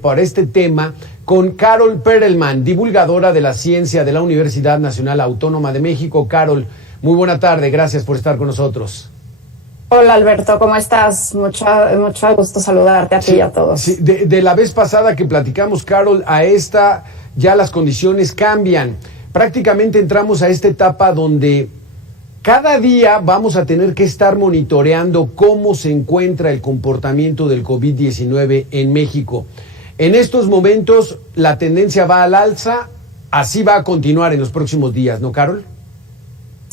Por este tema con Carol Perelman, divulgadora de la ciencia de la Universidad Nacional Autónoma de México. Carol, muy buena tarde, gracias por estar con nosotros. Hola Alberto, ¿cómo estás? Mucho gusto saludarte a ti y a todos. Sí, de la vez pasada que platicamos, Carol, a esta ya las condiciones cambian. Prácticamente entramos a esta etapa donde cada día vamos a tener que estar monitoreando cómo se encuentra el comportamiento del COVID-19 en México. En estos momentos la tendencia va al alza, así va a continuar en los próximos días, ¿no, Carol?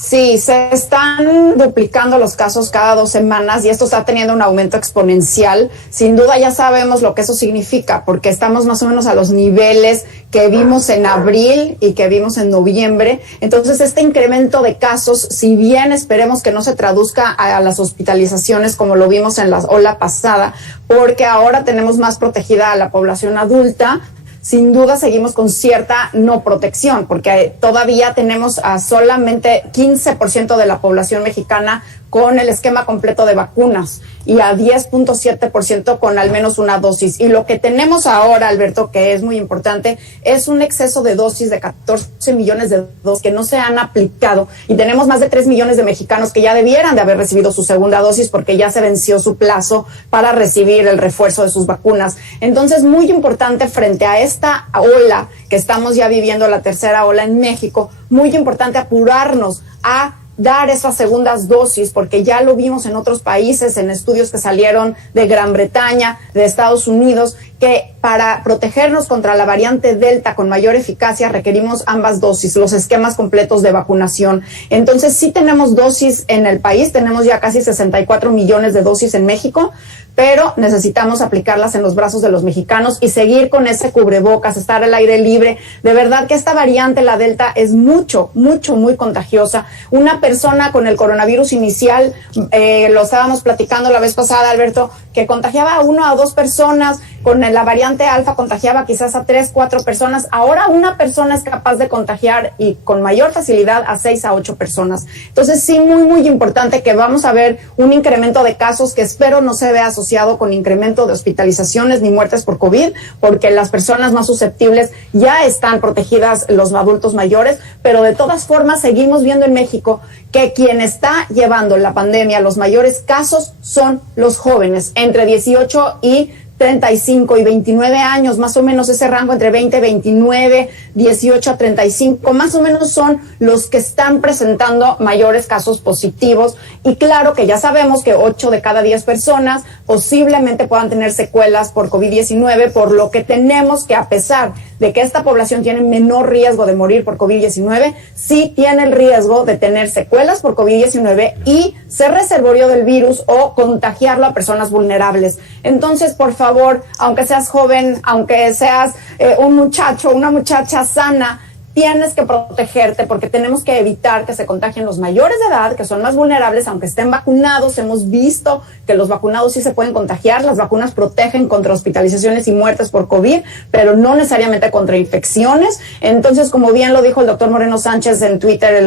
Sí, se están duplicando los casos cada 2 semanas y esto está teniendo un aumento exponencial. Sin duda ya sabemos lo que eso significa, porque estamos más o menos a los niveles que vimos en abril y que vimos en noviembre. Entonces, este incremento de casos, si bien esperemos que no se traduzca a las hospitalizaciones como lo vimos en la ola pasada, porque ahora tenemos más protegida a la población adulta, sin duda seguimos con cierta no protección, porque todavía tenemos a solamente 15% de la población mexicana con el esquema completo de vacunas y a 10.7% con al menos una dosis. Y lo que tenemos ahora, Alberto, que es muy importante, es un exceso de dosis de 14 millones de dosis que no se han aplicado. Y tenemos más de 3 millones de mexicanos que ya debieran de haber recibido su segunda dosis porque ya se venció su plazo para recibir el refuerzo de sus vacunas. Entonces, muy importante frente a esta ola que estamos ya viviendo, la tercera ola en México, muy importante apurarnos a dar esas segundas dosis, porque ya lo vimos en otros países, en estudios que salieron de Gran Bretaña, de Estados Unidos, que para protegernos contra la variante Delta con mayor eficacia requerimos ambas dosis, los esquemas completos de vacunación. Entonces sí tenemos dosis en el país, tenemos ya casi 64 millones de dosis en México, pero necesitamos aplicarlas en los brazos de los mexicanos y seguir con ese cubrebocas, estar al aire libre. De verdad que esta variante, la Delta, es muy contagiosa. Una persona con el coronavirus inicial, lo estábamos platicando la vez pasada, Alberto, que contagiaba a 1 o 2 personas, con la variante Alfa contagiaba quizás a 3, 4 personas. Ahora una persona es capaz de contagiar y con mayor facilidad a 6 a 8 personas. Entonces sí, muy importante que vamos a ver un incremento de casos que espero no se vea asociado con incremento de hospitalizaciones ni muertes por COVID, porque las personas más susceptibles ya están protegidas, los adultos mayores, pero de todas formas seguimos viendo en México que quien está llevando la pandemia, los mayores casos, son los jóvenes, entre 18 y 35 y 29 años, más o menos ese rango entre 20, 29, 18 a 35, más o menos son los que están presentando mayores casos positivos. Y claro que ya sabemos que 8 de cada 10 personas posiblemente puedan tener secuelas por COVID-19, por lo que tenemos que, a pesar de que esta población tiene menor riesgo de morir por COVID-19, sí tiene el riesgo de tener secuelas por COVID-19 y ser reservorio del virus o contagiarlo a personas vulnerables. Entonces, por favor, aunque seas joven, aunque seas un muchacho, una muchacha sana, tienes que protegerte porque tenemos que evitar que se contagien los mayores de edad, que son más vulnerables, aunque estén vacunados. Hemos visto que los vacunados sí se pueden contagiar. Las vacunas protegen contra hospitalizaciones y muertes por COVID, pero no necesariamente contra infecciones. Entonces, como bien lo dijo el doctor Moreno Sánchez en Twitter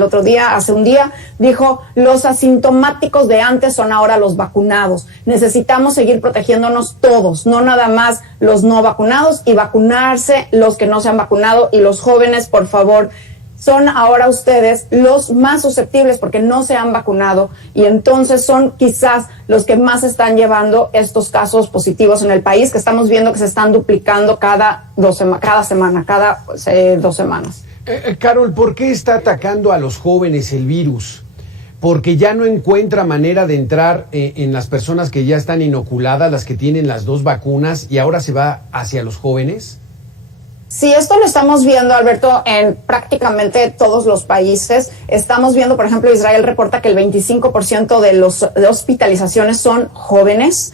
hace un día, dijo, los asintomáticos de antes son ahora los vacunados. Necesitamos seguir protegiéndonos todos, no nada más los no vacunados, y vacunarse los que no se han vacunado, y los jóvenes, por favor, son ahora ustedes los más susceptibles porque no se han vacunado y entonces son quizás los que más están llevando estos casos positivos en el país, que estamos viendo que se están duplicando cada 2 semanas. Carol, ¿por qué está atacando a los jóvenes el virus? ¿Porque ya no encuentra manera de entrar en las personas que ya están inoculadas, las que tienen las 2 vacunas, y ahora se va hacia los jóvenes? Sí, esto lo estamos viendo, Alberto, en prácticamente todos los países. Estamos viendo, por ejemplo, Israel reporta que el 25% de hospitalizaciones son jóvenes.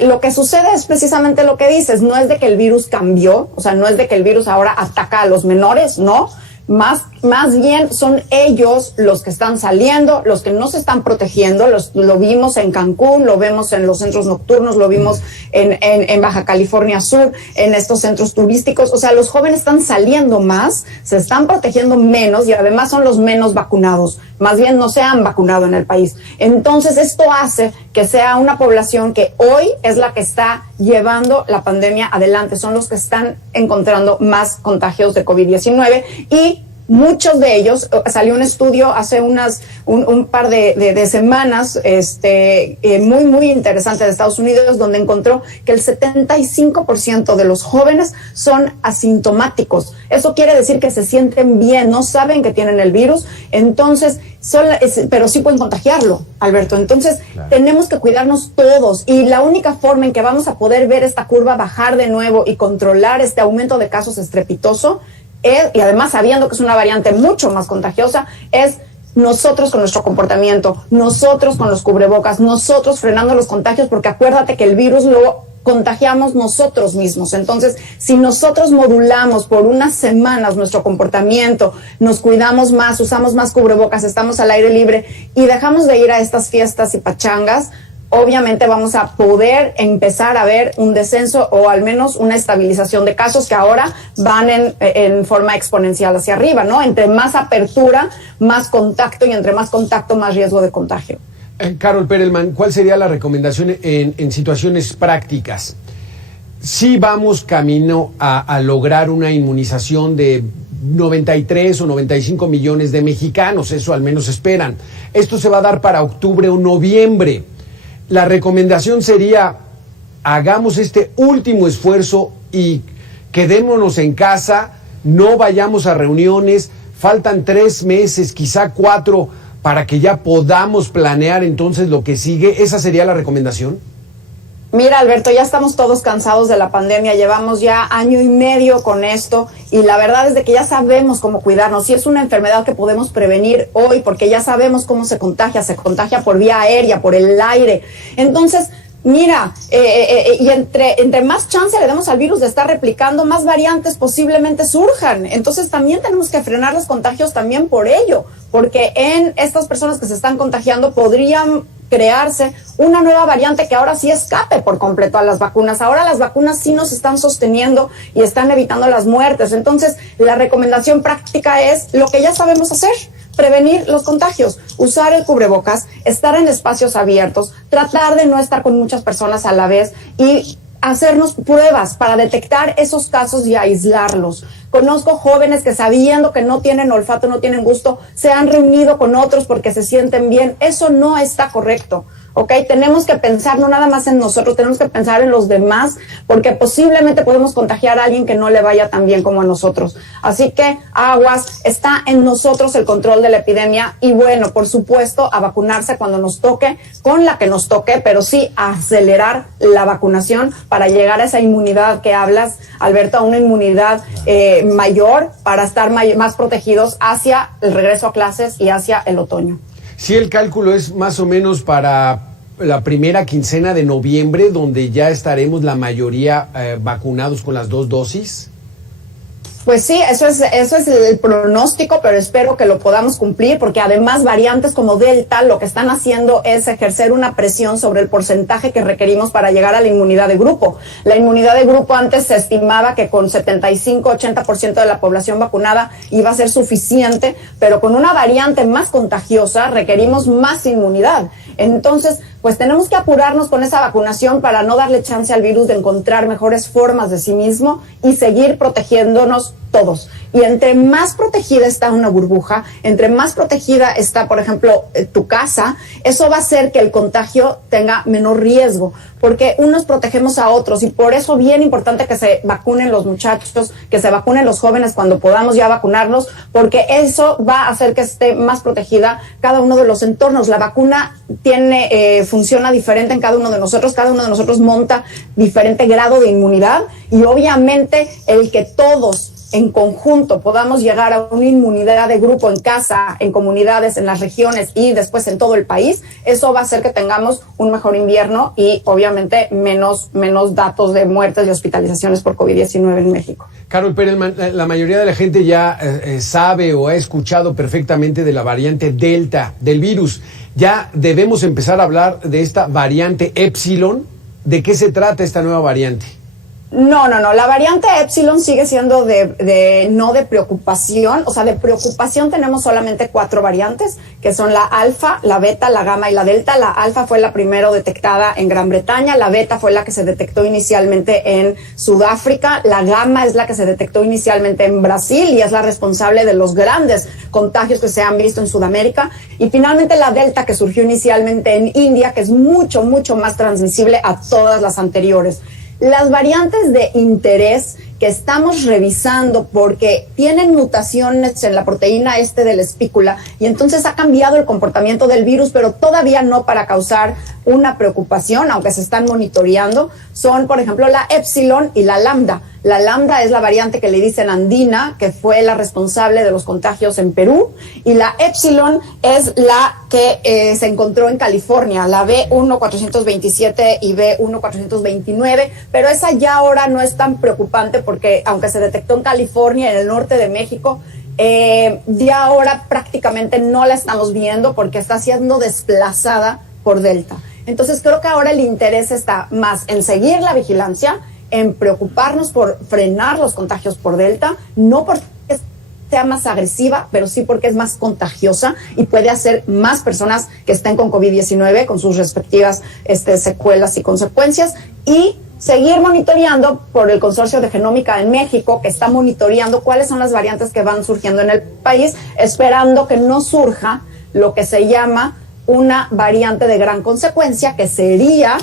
Lo que sucede es precisamente lo que dices, no es de que el virus cambió, o sea, no es de que el virus ahora ataca a los menores, no. Más más bien son ellos los que están saliendo, los que no se están protegiendo. Lo vimos en Cancún, lo vemos en los centros nocturnos, lo vimos en Baja California Sur, en estos centros turísticos. O sea, los jóvenes están saliendo más, se están protegiendo menos y además son los menos vacunados. Más bien no se han vacunado en el país. Entonces esto hace que sea una población que hoy es la que está llevando la pandemia adelante. Son los que están encontrando más contagios de COVID-19 y muchos de ellos, salió un estudio hace un par de semanas, muy, muy interesante de Estados Unidos, donde encontró que el 75% de los jóvenes son asintomáticos. Eso quiere decir que se sienten bien, no saben que tienen el virus, entonces, pero sí pueden contagiarlo, Alberto. Entonces, claro, tenemos que cuidarnos todos y la única forma en que vamos a poder ver esta curva bajar de nuevo y controlar este aumento de casos estrepitoso y además sabiendo que es una variante mucho más contagiosa, es nosotros con nuestro comportamiento, nosotros con los cubrebocas, nosotros frenando los contagios, porque acuérdate que el virus lo contagiamos nosotros mismos. Entonces, si nosotros modulamos por unas semanas nuestro comportamiento, nos cuidamos más, usamos más cubrebocas, estamos al aire libre y dejamos de ir a estas fiestas y pachangas, obviamente vamos a poder empezar a ver un descenso o al menos una estabilización de casos que ahora van en forma exponencial hacia arriba, ¿no? Entre más apertura, más contacto y entre más contacto, más riesgo de contagio. Carol Perelman, ¿cuál sería la recomendación en situaciones prácticas? Si vamos camino a lograr una inmunización de 93 o 95 millones de mexicanos, eso al menos esperan. Esto se va a dar para octubre o noviembre. La recomendación sería, hagamos este último esfuerzo y quedémonos en casa, no vayamos a reuniones, faltan 3 meses, quizá 4, para que ya podamos planear entonces lo que sigue. ¿Esa sería la recomendación? Mira, Alberto, ya estamos todos cansados de la pandemia, llevamos ya 1 año y medio con esto y la verdad es de que ya sabemos cómo cuidarnos. Si es una enfermedad que podemos prevenir hoy porque ya sabemos cómo se contagia por vía aérea, por el aire. Entonces, mira, y entre más chance le demos al virus de estar replicando, más variantes posiblemente surjan. Entonces también tenemos que frenar los contagios también por ello, porque en estas personas que se están contagiando podrían crearse una nueva variante que ahora sí escape por completo a las vacunas. Ahora las vacunas sí nos están sosteniendo y están evitando las muertes. Entonces, la recomendación práctica es lo que ya sabemos hacer: prevenir los contagios, usar el cubrebocas, estar en espacios abiertos, tratar de no estar con muchas personas a la vez y hacernos pruebas para detectar esos casos y aislarlos. Conozco jóvenes que, sabiendo que no tienen olfato, no tienen gusto, se han reunido con otros porque se sienten bien. Eso no está correcto, ¿ok? Tenemos que pensar no nada más en nosotros, tenemos que pensar en los demás, porque posiblemente podemos contagiar a alguien que no le vaya tan bien como a nosotros. Así que, aguas, está en nosotros el control de la epidemia y bueno, por supuesto, a vacunarse cuando nos toque, con la que nos toque, pero sí a acelerar la vacunación para llegar a esa inmunidad que hablas, Alberto, a una inmunidad mayor para estar más protegidos hacia el regreso a clases y hacia el otoño. Sí, el cálculo es más o menos para la primera quincena de noviembre, donde ya estaremos la mayoría vacunados con las 2 dosis. Pues sí, eso es el pronóstico, pero espero que lo podamos cumplir, porque además variantes como Delta lo que están haciendo es ejercer una presión sobre el porcentaje que requerimos para llegar a la inmunidad de grupo. La inmunidad de grupo antes se estimaba que con 75-80% de la población vacunada iba a ser suficiente, pero con una variante más contagiosa requerimos más inmunidad. Entonces, pues tenemos que apurarnos con esa vacunación para no darle chance al virus de encontrar mejores formas de sí mismo y seguir protegiéndonos todos. Y entre más protegida está una burbuja, entre más protegida está, por ejemplo, tu casa, eso va a hacer que el contagio tenga menor riesgo, porque unos protegemos a otros y por eso bien importante que se vacunen los muchachos, que se vacunen los jóvenes cuando podamos ya vacunarnos, porque eso va a hacer que esté más protegida cada uno de los entornos. La vacuna funciona diferente en cada uno de nosotros monta diferente grado de inmunidad y obviamente el que todos en en conjunto podamos llegar a una inmunidad de grupo en casa, en comunidades, en las regiones y después en todo el país, eso va a hacer que tengamos un mejor invierno y obviamente menos datos de muertes y hospitalizaciones por COVID-19 en México. Carol Perelman, la mayoría de la gente ya sabe o ha escuchado perfectamente de la variante Delta del virus. Ya debemos empezar a hablar de esta variante Epsilon. ¿De qué se trata esta nueva variante? No. La variante Epsilon sigue siendo no de preocupación. O sea, de preocupación tenemos solamente 4 variantes, que son la alfa, la beta, la gamma y la delta. La alfa fue la primero detectada en Gran Bretaña, la beta fue la que se detectó inicialmente en Sudáfrica, la gamma es la que se detectó inicialmente en Brasil y es la responsable de los grandes contagios que se han visto en Sudamérica. Y finalmente la delta, que surgió inicialmente en India, que es mucho más transmisible a todas las anteriores. Las variantes de interés que estamos revisando porque tienen mutaciones en la proteína de la espícula y entonces ha cambiado el comportamiento del virus, pero todavía no para causar una preocupación, aunque se están monitoreando, son, por ejemplo, la Epsilon y la Lambda. La Lambda es la variante que le dicen andina, que fue la responsable de los contagios en Perú, y la Epsilon es la que se encontró en California, la B1427 y B1429, pero esa ya ahora no es tan preocupante porque aunque se detectó en California, en el norte de México, ya ahora prácticamente no la estamos viendo porque está siendo desplazada por Delta. Entonces creo que ahora el interés está más en seguir la vigilancia, en preocuparnos por frenar los contagios por Delta, no porque sea más agresiva, pero sí porque es más contagiosa y puede hacer más personas que estén con COVID-19 con sus respectivas secuelas y consecuencias, y seguir monitoreando por el Consorcio de Genómica en México, que está monitoreando cuáles son las variantes que van surgiendo en el país, esperando que no surja lo que se llama una variante de gran consecuencia, que sería,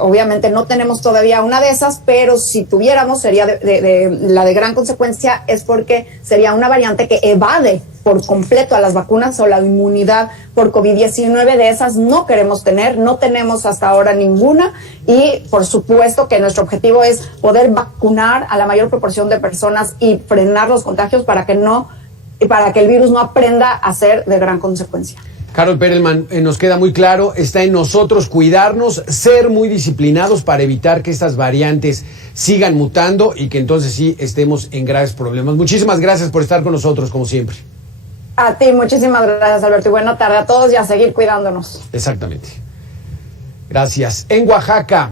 obviamente no tenemos todavía una de esas, pero si tuviéramos sería la de gran consecuencia, es porque sería una variante que evade por completo a las vacunas o la inmunidad por COVID-19. De esas no queremos tener, no tenemos hasta ahora ninguna, y por supuesto que nuestro objetivo es poder vacunar a la mayor proporción de personas y frenar los contagios para que el virus no aprenda a ser de gran consecuencia. Carol Perelman, nos queda muy claro, está en nosotros cuidarnos, ser muy disciplinados para evitar que estas variantes sigan mutando y que entonces sí estemos en graves problemas. Muchísimas gracias por estar con nosotros, como siempre. A ti, muchísimas gracias, Alberto, y buena tarde a todos y a seguir cuidándonos. Exactamente. Gracias. En Oaxaca.